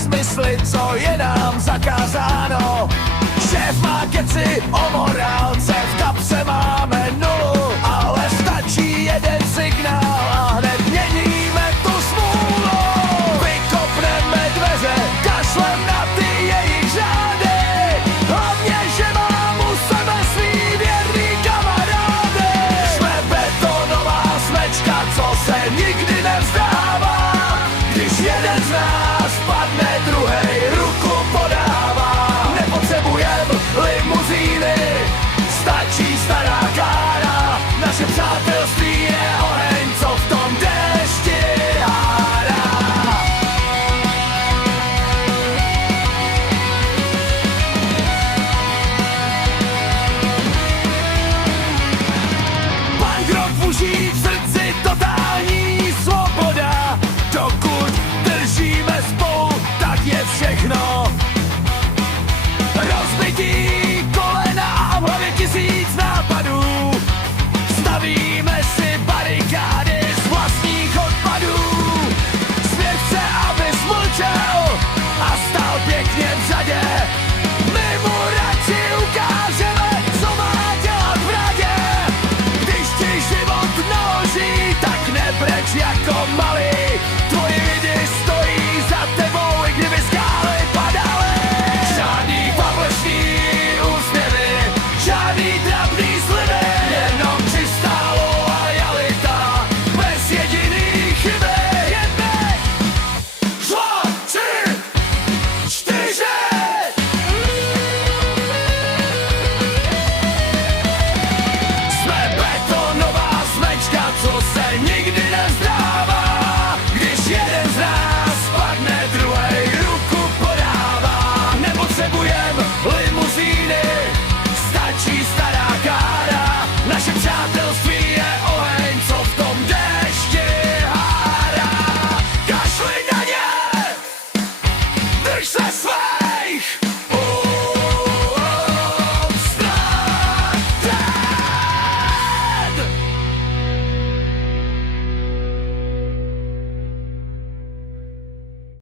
nesmysly, co je nám zakázáno. Šéf má keci o morálce, v kapse máme nulu, ale stačí jeden signál a hned měníme tu smůlu. Vykopneme dveře, kašlem na ty jejich řády, hlavně, že mám u sebe svý věrný kamarády. Jsme betonová smečka, co se nikdy nevzdává, když jeden z nás padne, druhej ruku podává. Nepotřebujem limuzíny, stačí stará kára, naše přátelství je oheň, co v tom dešti hádá. Bankrot v uších, v srdci totální svoboda. Dokud držíme spolu, tak je všechno. Rozbití kolena a v hlavě tisíc nápadů. Stavíme si barikády z vlastních odpadů. Svět chce, aby smlčel a stal pěkně v řadě. My mu radši ukážeme, co má dělat v radě. Když ti život naloží, tak nebreč jako malý. Tvoji lidi stojí za tebou, i kdyby skály padaly. Žádný falešný úsměvy, žádný trapný sliby, jenom čistá loajalita, bez jediný chyby. 1, 2, 3, 4. Jsme betonová smečka, co se nikdy nevzdává. Když jeden z nás padne, druhej ruku podává. Nepotřebujem limuzíny, stačí stará kára. Naše přátelství je oheň, co v tom dešti hádá. Kašli na ně, drž se svých.